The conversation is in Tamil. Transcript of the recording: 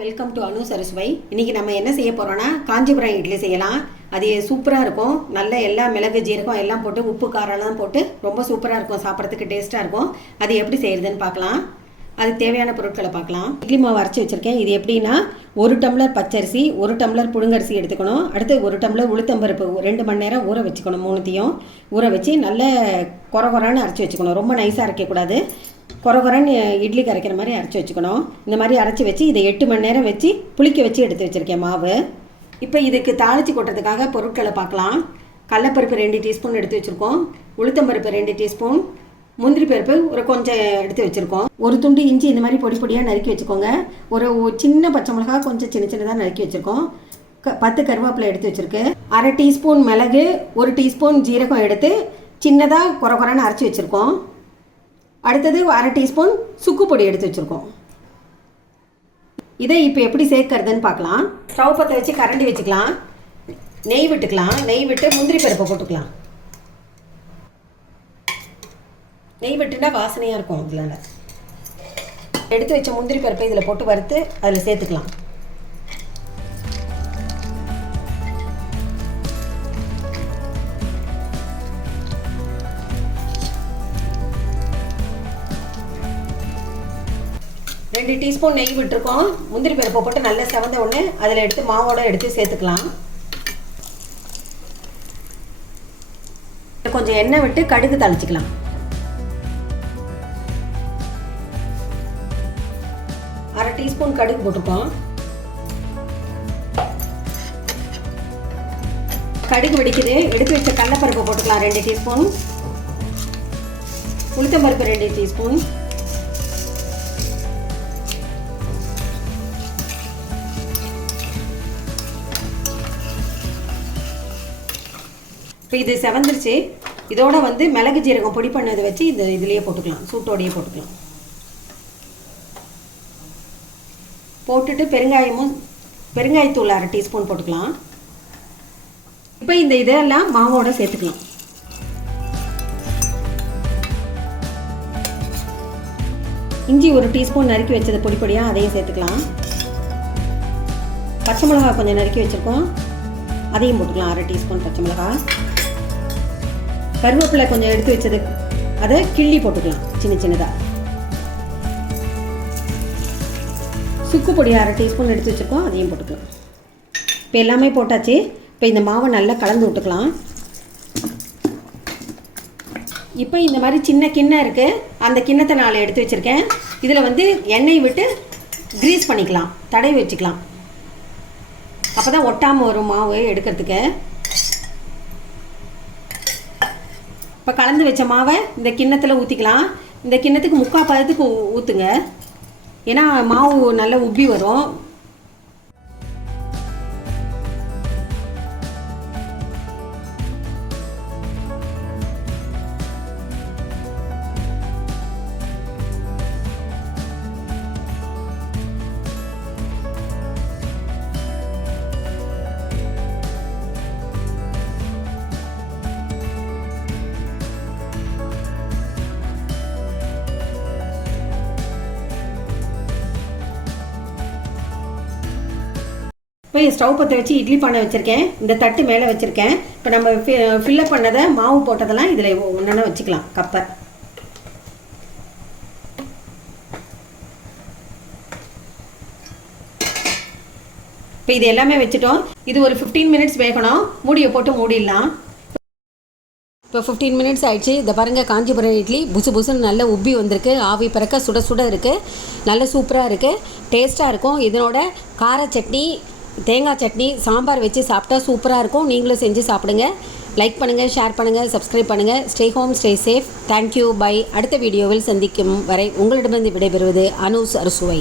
Welcome to Arusuvai. இன்னைக்கு நம்ம என்ன செய்ய போறோம்னா காஞ்சிபுரம் இட்லி செய்யலாம். அது சூப்பரா இருக்கும். நல்ல எல்லா மிளகு ஜீரகம் எல்லாம் போட்டு உப்பு காரம் எல்லாம் போட்டு ரொம்ப சூப்பரா இருக்கும். சாப்பிடுறதுக்கு டேஸ்டா இருக்கும். அது எப்படி செய்யறதுன்னு பார்க்கலாம். அதுக்கு தேவையான பொருட்களை பார்க்கலாம். இட்லி மாவு அரைச்சி வச்சிருக்கேன். இது எப்படின்னா 1 டம்ளர் பச்சரிசி, 1 டம்ளர் புழுங்கரிசி எடுத்துக்கணும். அடுத்து 1 டம்ளர் உளுத்தம்பருப்பு 2 மணி நேரம் ஊற வச்சுக்கணும். மூணுத்தையும் ஊற வச்சு நல்ல கொரகொரன்னு அரைச்சி வச்சுக்கணும். ரொம்ப நைஸாக அரைக்கக்கூடாது. கொரகொரன்னு இட்லி கரைக்கிற மாதிரி அரைச்சி வச்சுக்கணும். இந்த மாதிரி அரைச்சி வச்சு இதை 8 மணி நேரம் வச்சு புளிக்க வச்சு எடுத்து வச்சுருக்கேன் மாவு. இப்போ இதுக்கு தாளித்து கொட்டுறதுக்காக பொருட்களை பார்க்கலாம். கடலைப்பருப்பு 2 டீஸ்பூன் எடுத்து வச்சுருக்கோம். உளுத்தம்பருப்பு 2 டீஸ்பூன், முந்திரி பருப்பு ஒரு கொஞ்சம் எடுத்து வச்சுருக்கோம். ஒரு துண்டு இஞ்சி இந்த மாதிரி பொடி பொடியாக நறுக்கி வச்சுக்கோங்க. ஒரு சின்ன பச்சை மிளகா கொஞ்சம் சின்ன சின்னதாக நறுக்கி வச்சுருக்கோம். 10 கருவேப்பிலை எடுத்து வச்சுருக்கு. 1/2 டீஸ்பூன் மிளகு, 1 டீஸ்பூன் ஜீரகம் எடுத்து சின்னதாக கொரகொரன்னு அரைச்சி வச்சுருக்கோம். அடுத்தது 1/2 டீஸ்பூன் சுக்கு பொடி எடுத்து வச்சுருக்கோம். இதை இப்போ எப்படி சேர்க்கறதுன்னு பார்க்கலாம். ஸ்டவ் பற்ற வச்சு கரண்டி வச்சுக்கலாம். நெய் விட்டுக்கலாம். நெய் விட்டு முந்திரி பருப்பை போட்டுக்கலாம். நெய் விட்டுனா வாசனையாக இருக்கும். இதில் எடுத்து வச்ச முந்திரி பருப்பை இதில் போட்டு வறுத்து அதில் சேர்த்துக்கலாம். ரெண்டு டீஸ்பூன் நெய் விட்டுருக்கோம். முந்திரி பருப்பை போட்டு நல்லா செவந்த உடனே அதில் எடுத்து மாவோட எடுத்து சேர்த்துக்கலாம். கொஞ்சம் எண்ணெய் விட்டு கடுகு தாளிச்சுக்கலாம். அரை டீஸ்பூன் கடுகு போட்டிருக்கோம். கடுகு வெடிக்குது. எடுத்து வச்ச கடலைப்பருப்பை போட்டுக்கலாம் 2 டீஸ்பூன். உளுத்தம்பருப்பு 2 டீஸ்பூன். இப்போ இது செவந்துருச்சு. இதோட வந்து மிளகு ஜீரகம் பொடி பண்ணதை வச்சு இதுலேயே போட்டுக்கலாம். சூட்டோடையே போட்டுக்கலாம். போட்டுட்டு பெருங்காயத்தூள் 1/2 டீஸ்பூன் போட்டுக்கலாம். இப்போ இந்த இதெல்லாம் மாவோட சேர்த்துக்கலாம். இஞ்சி 1 டீஸ்பூன் நறுக்கி வச்சது பொடி பொடியாக அதையும் சேர்த்துக்கலாம். பச்சை மிளகா கொஞ்சம் நறுக்கி வச்சுருக்கோம், அதையும் போட்டுக்கலாம். 1/2 டீஸ்பூன் பச்சை மிளகா. கருவேப்பிலை கொஞ்சம் எடுத்து வச்சது அதை கிள்ளி போட்டுக்கலாம் சின்ன சின்னதாக. சுக்கு பொடி 1/2 டீஸ்பூன் எடுத்து வச்சுருக்கோம், அதையும் போட்டுக்கலாம். இப்போ எல்லாமே போட்டாச்சு. இப்போ இந்த மாவை நல்லா கலந்து விட்டுக்கலாம். இப்போ இந்த மாதிரி சின்ன கிண்ணம் இருக்குது. அந்த கிண்ணத்தை 4 எடுத்து வச்சுருக்கேன். இதில் வந்து எண்ணெய் விட்டு கிரீஸ் பண்ணிக்கலாம், தடவி வச்சுக்கலாம். அப்போ தான் ஒட்டாமல் வரும் மாவு எடுக்கிறதுக்கு. இப்போ கலந்து வச்ச மாவை இந்த கிண்ணத்தில் ஊற்றிக்கலாம். இந்த கிண்ணத்துக்கு 3/4 பதத்துக்கு ஊற்றுங்க. ஏன்னா மாவு நல்லா உப்பி வரும். இப்போ ஸ்டவ் பற்ற வச்சு இட்லி பானை வச்சுருக்கேன். இந்த தட்டு மேலே வச்சுருக்கேன். இப்போ நம்ம ஃபில்லப் பண்ணதை மாவு போட்டதெல்லாம் இதில் ஒன்றா வச்சுக்கலாம். கப்பை இப்போ இது எல்லாமே வச்சுட்டோம். இது ஒரு 15 மினிட்ஸ் வேகணும். மூடியை போட்டு மூடிடலாம். இப்போ 15 மினிட்ஸ் ஆயிடுச்சு. இதை பாருங்கள், காஞ்சிபுரம் இட்லி புசு புசுன்னு நல்ல உப்பி வந்திருக்கு. ஆவி பறக்க சுட சுட இருக்குது. நல்ல சூப்பராக இருக்குது. டேஸ்ட்டாக இருக்கும். இதனோட கார சட்னி, தேங்காய் சட்னி, சாம்பார் வச்சு சாப்பிட்டா சூப்பராக இருக்கும். நீங்களும் செஞ்சு சாப்பிடுங்க. லைக் பண்ணுங்கள், ஷேர் பண்ணுங்கள், சப்ஸ்கிரைப் பண்ணுங்கள். Stay home, stay safe. Thank you, bye. அடுத்த வீடியோவில் சந்திக்கும் வரை உங்களிடமிருந்து விடைபெறுவது Arusuvai.